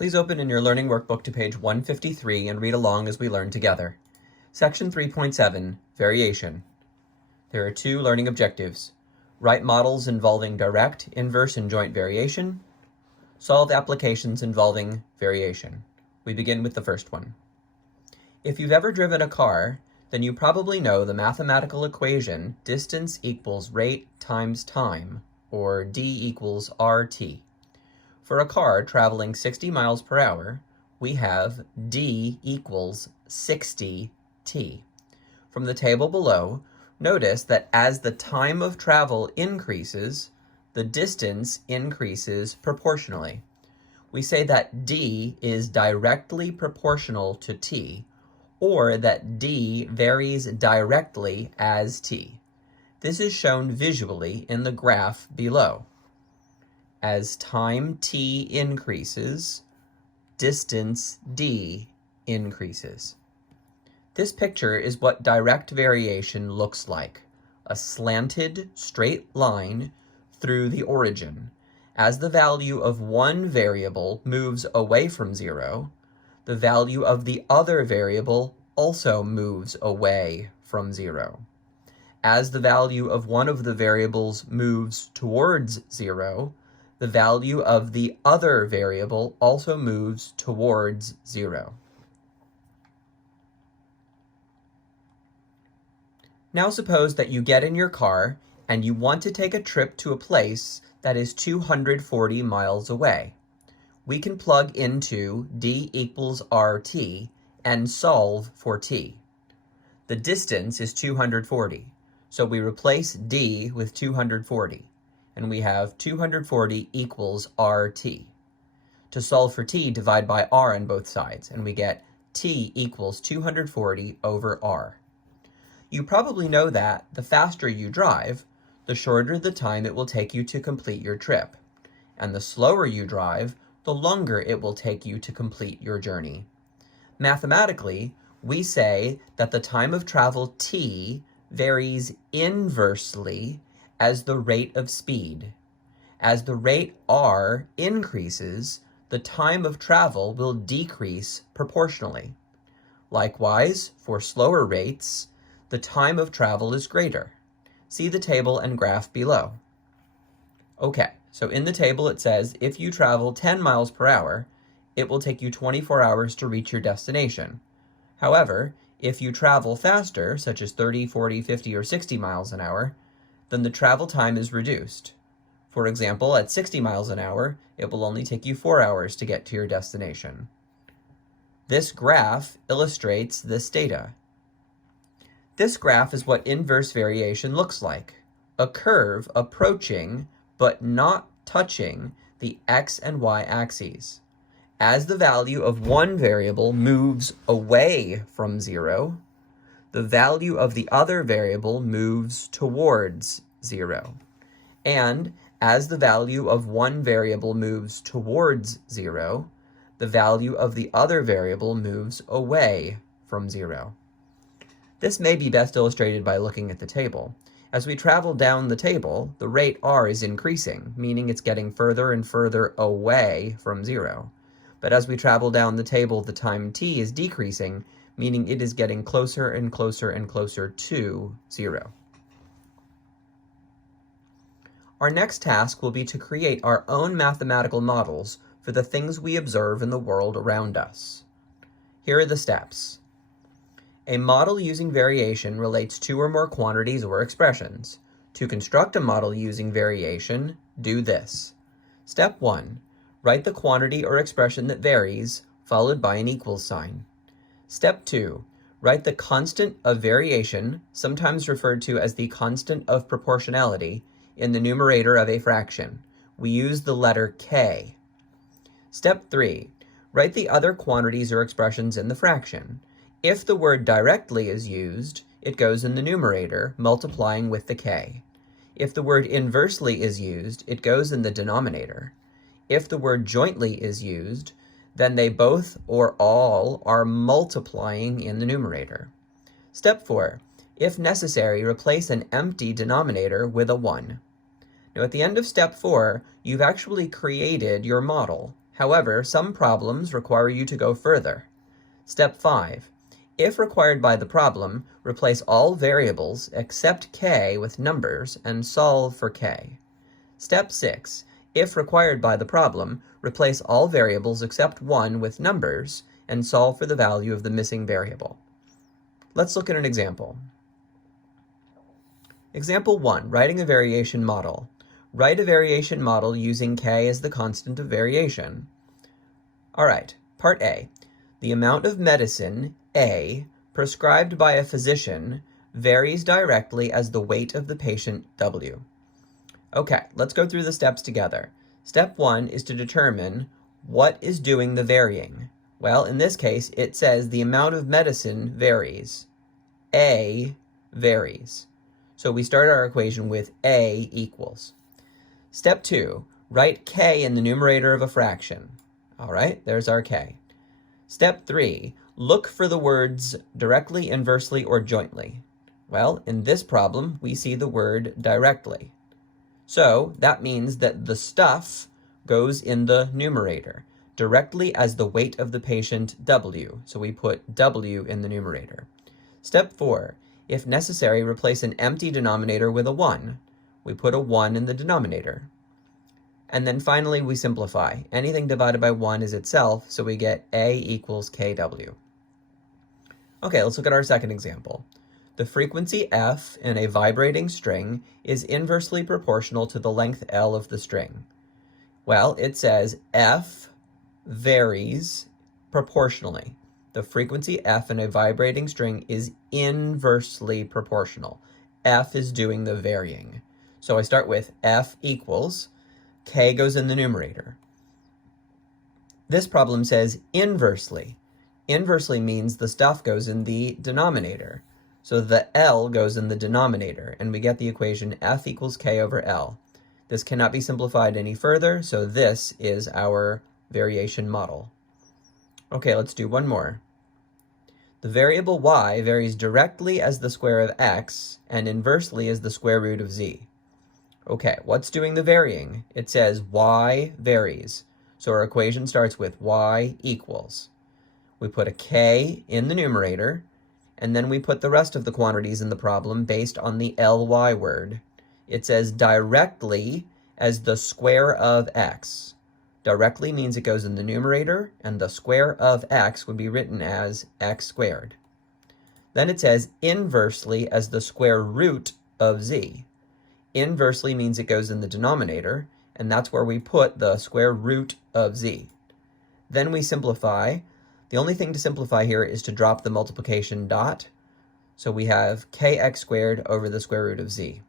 Please open in your learning workbook to page 153 and read along as we learn together. Section 3.7, Variation. There are two learning objectives. Write models involving direct, inverse, and joint variation. Solve applications involving variation. We begin with the first one. If you've ever driven a car, then you probably know the mathematical equation distance equals rate times time, or d equals rt. For a car traveling 60 miles per hour, we have d equals 60t. From the table below, notice that as the time of travel increases, the distance increases proportionally. We say that d is directly proportional to t, or that d varies directly as t. This is shown visually in the graph below. As time t increases, distance d increases. This picture is what direct variation looks like, a slanted, straight line through the origin. As the value of one variable moves away from zero, the value of the other variable also moves away from zero. As the value of one of the variables moves towards zero, the value of the other variable also moves towards zero. Now suppose that you get in your car and you want to take a trip to a place that is 240 miles away. We can plug into d equals rt and solve for t. The distance is 240, so we replace d with 240, and we have 240 equals rt. To solve for t, divide by r on both sides, and we get t equals 240 over r. You probably know that the faster you drive, the shorter the time it will take you to complete your trip, and the slower you drive, the longer it will take you to complete your journey. Mathematically, we say that the time of travel t varies inversely as the rate of speed. As the rate r increases, the time of travel will decrease proportionally. Likewise, for slower rates, the time of travel is greater. See the table and graph below. Okay, so in the table it says if you travel 10 miles per hour, it will take you 24 hours to reach your destination. However, if you travel faster, such as 30, 40, 50, or 60 miles an hour, then the travel time is reduced. For example, at 60 miles an hour, it will only take you 4 hours to get to your destination. This graph illustrates this data. This graph is what inverse variation looks like, a curve approaching but not touching the x and y axes. As the value of one variable moves away from zero, the value of the other variable moves towards zero. And as the value of one variable moves towards zero, the value of the other variable moves away from zero. This may be best illustrated by looking at the table. As we travel down the table, the rate r is increasing, meaning it's getting further and further away from zero. But as we travel down the table, the time t is decreasing, meaning it is getting closer and closer and closer to zero. Our next task will be to create our own mathematical models for the things we observe in the world around us. Here are the steps. A model using variation relates two or more quantities or expressions. To construct a model using variation, do this. Step 1. Write the quantity or expression that varies, followed by an equals sign. Step 2. Write the constant of variation, sometimes referred to as the constant of proportionality, in the numerator of a fraction. We use the letter k. Step 3. Write the other quantities or expressions in the fraction. If the word directly is used, it goes in the numerator, multiplying with the k. If the word inversely is used, it goes in the denominator. If the word jointly is used, then they both or all are multiplying in the numerator. Step 4. If necessary, replace an empty denominator with a 1. Now at the end of step 4, you've actually created your model. However, some problems require you to go further. Step 5. If required by the problem, replace all variables except k with numbers and solve for k. Step 6. If required by the problem, replace all variables except one with numbers and solve for the value of the missing variable. Let's look at an example. Example 1, writing a variation model. Write a variation model using k as the constant of variation. Alright, part A. The amount of medicine, A, prescribed by a physician varies directly as the weight of the patient, W. Okay, let's go through the steps together. Step 1 is to determine what is doing the varying. Well, in this case, it says the amount of medicine varies. A varies. So we start our equation with A equals. Step 2, write k in the numerator of a fraction. All right, there's our k. Step 3, look for the words directly, inversely, or jointly. Well, in this problem, we see the word directly. So that means that the stuff goes in the numerator, directly as the weight of the patient, W. So we put W in the numerator. Step 4, if necessary, replace an empty denominator with a 1. We put a 1 in the denominator. And then finally, we simplify. Anything divided by 1 is itself, so we get A equals KW. Okay, let's look at our second example. The frequency F in a vibrating string is inversely proportional to the length L of the string. Well, it says F varies proportionally. The frequency F in a vibrating string is inversely proportional. F is doing the varying. So I start with F equals, K goes in the numerator. This problem says inversely. Inversely means the stuff goes in the denominator. So the L goes in the denominator, and we get the equation F equals K over L. This cannot be simplified any further, so this is our variation model. Okay, let's do one more. The variable y varies directly as the square of x and inversely as the square root of z. Okay, what's doing the varying? It says y varies. So our equation starts with y equals. We put a k in the numerator, and then we put the rest of the quantities in the problem based on the ly word. It says directly as the square of x. Directly means it goes in the numerator, and the square of x would be written as x squared. Then it says inversely as the square root of z. Inversely means it goes in the denominator, and that's where we put the square root of z. Then we simplify. The only thing to simplify here is to drop the multiplication dot. So we have kx squared over the square root of z.